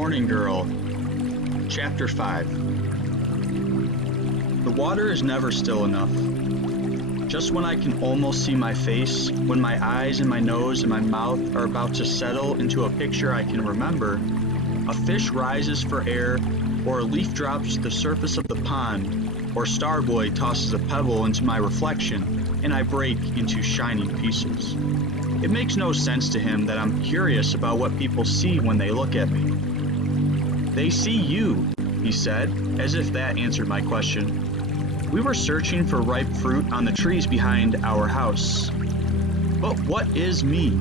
Morning Girl, Chapter 5. The water is never still enough. Just when I can almost see my face, when my eyes and my nose and my mouth are about to settle into a picture I can remember, a fish rises for air, or a leaf drops to the surface of the pond, or Starboy tosses a pebble into my reflection, and I break into shining pieces. It makes no sense to him that I'm curious about what people see when they look at me. "They see you," he said, as if that answered my question. We were searching for ripe fruit on the trees behind our house. "But what is me?"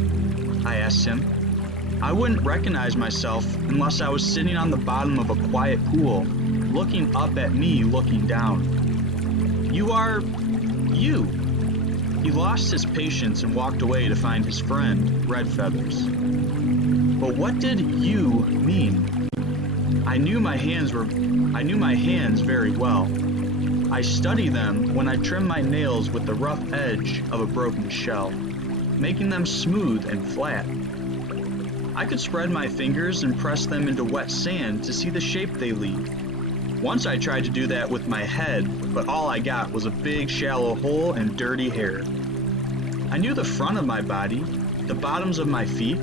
I asked him. I wouldn't recognize myself unless I was sitting on the bottom of a quiet pool, looking up at me looking down. "You are... you." He lost his patience and walked away to find his friend, Red Feathers. But what did "you" mean? I knew my hands very well. I study them when I trim my nails with the rough edge of a broken shell, making them smooth and flat. I could spread my fingers and press them into wet sand to see the shape they leave. Once I tried to do that with my head, but all I got was a big shallow hole and dirty hair. I knew the front of my body, the bottoms of my feet.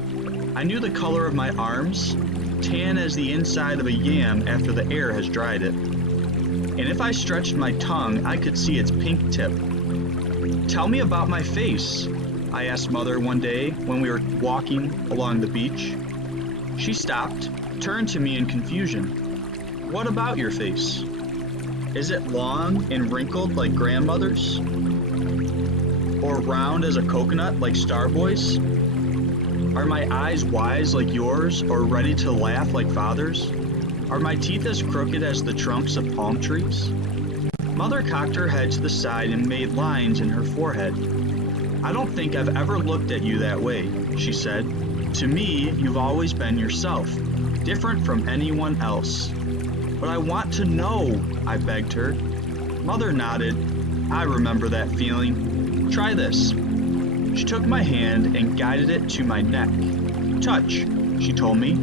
I knew the color of my arms, tan as the inside of a yam after the air has dried it. And if I stretched my tongue, I could see its pink tip. "Tell me about my face," I asked Mother one day when we were walking along the beach. She stopped, turned to me in confusion. "What about your face? Is it long and wrinkled like grandmother's? Or round as a coconut like Starboy's? Are my eyes wise like yours or ready to laugh like father's? Are my teeth as crooked as the trunks of palm trees?" Mother cocked her head to the side and made lines in her forehead. "I don't think I've ever looked at you that way," she said. "To me, you've always been yourself, different from anyone else." "But I want to know," I begged her. Mother nodded. "I remember that feeling. Try this." She took my hand and guided it to my neck. "Touch," she told me.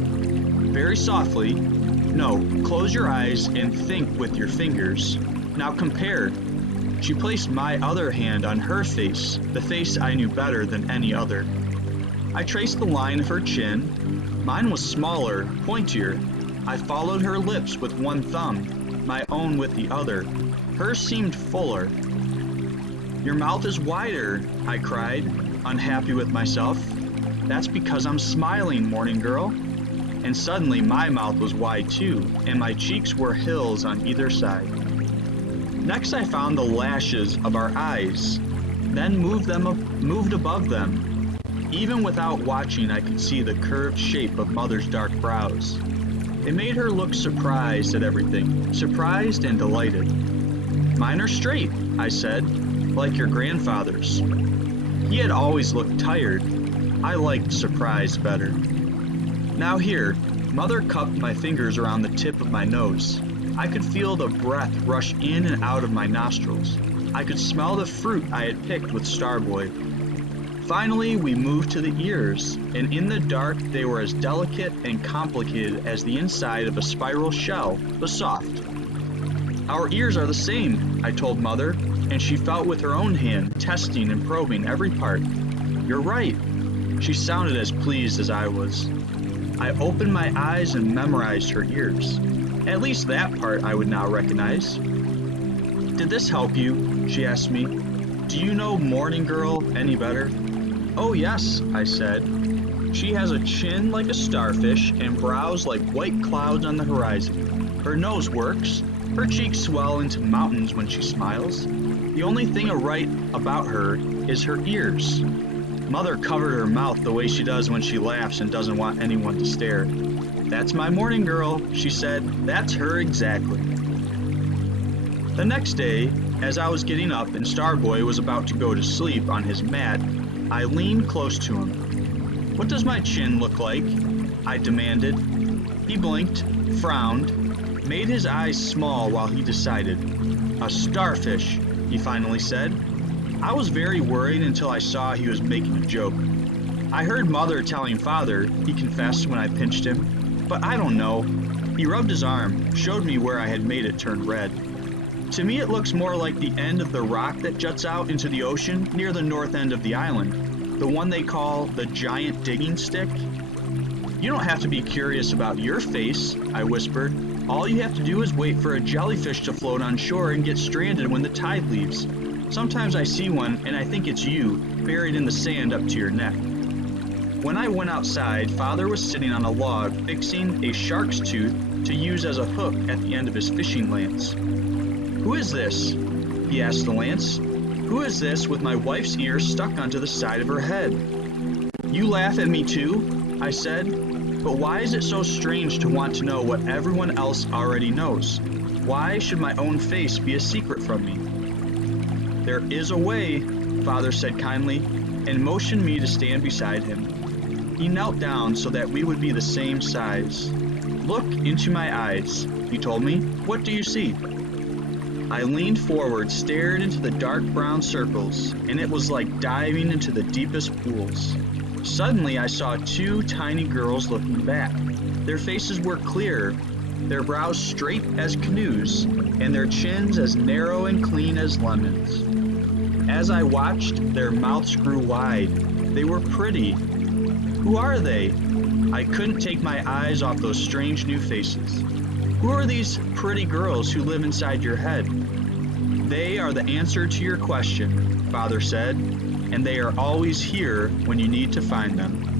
Very softly. "No, close your eyes and think with your fingers. Now compare." She placed my other hand on her face, the face I knew better than any other. I traced the line of her chin. Mine was smaller, pointier. I followed her lips with one thumb, my own with the other. Hers seemed fuller. "Your mouth is wider," I cried, unhappy with myself. "That's because I'm smiling, Morning Girl." And suddenly my mouth was wide too, and my cheeks were hills on either side. Next I found the lashes of our eyes, then moved above them. Even without watching, I could see the curved shape of Mother's dark brows. It made her look surprised at everything, surprised and delighted. "Mine are straight," I said, "like your grandfather's." He had always looked tired. I liked surprised better. "Now here," Mother cupped my fingers around the tip of my nose. I could feel the breath rush in and out of my nostrils. I could smell the fruit I had picked with Starboy. Finally, we moved to the ears, and in the dark they were as delicate and complicated as the inside of a spiral shell, but soft. "Our ears are the same," I told Mother, and she felt with her own hand, testing and probing every part. "You're right." She sounded as pleased as I was. I opened my eyes and memorized her ears. At least that part I would now recognize. "Did this help you?" she asked me. "Do you know Morning Girl any better?" "Oh yes," I said. "She has a chin like a starfish and brows like white clouds on the horizon. Her nose works. Her cheeks swell into mountains when she smiles. The only thing right about her is her ears." Mother covered her mouth the way she does when she laughs and doesn't want anyone to stare. "That's my Morning Girl," she said. "That's her exactly." The next day, as I was getting up and Starboy was about to go to sleep on his mat, I leaned close to him. "What does my chin look like?" I demanded. He blinked, frowned, made his eyes small while he decided. "A starfish," he finally said. I was very worried until I saw he was making a joke. "I heard Mother telling Father," he confessed when I pinched him. But I don't know. He rubbed his arm, showed me where I had made it turn red. To me, it looks more like the end of the rock that juts out into the ocean near the north end of the island, the one they call the giant digging stick. You don't have to be curious about your face, I whispered. All you have to do is wait for a jellyfish to float on shore and get stranded when the tide leaves. Sometimes I see one and I think it's you, buried in the sand up to your neck. When I went outside, Father was sitting on a log fixing a shark's tooth to use as a hook at the end of his fishing lance. "Who is this?" he asked the lance. "Who is this with my wife's ear stuck onto the side of her head?" "You laugh at me too?" I said. "But why is it so strange to want to know what everyone else already knows? Why should my own face be a secret from me?" "There is a way," Father said kindly, and motioned me to stand beside him. He knelt down so that we would be the same size. "Look into my eyes," he told me. "What do you see?" I leaned forward, stared into the dark brown circles, and it was like diving into the deepest pools. Suddenly, I saw two tiny girls looking back. Their faces were clear, their brows straight as canoes, and their chins as narrow and clean as lemons. As I watched, their mouths grew wide. They were pretty. Who are they? I couldn't take my eyes off those strange new faces. Who are these pretty girls who live inside your head? They are the answer to your question, Father said, and they are always here when you need to find them.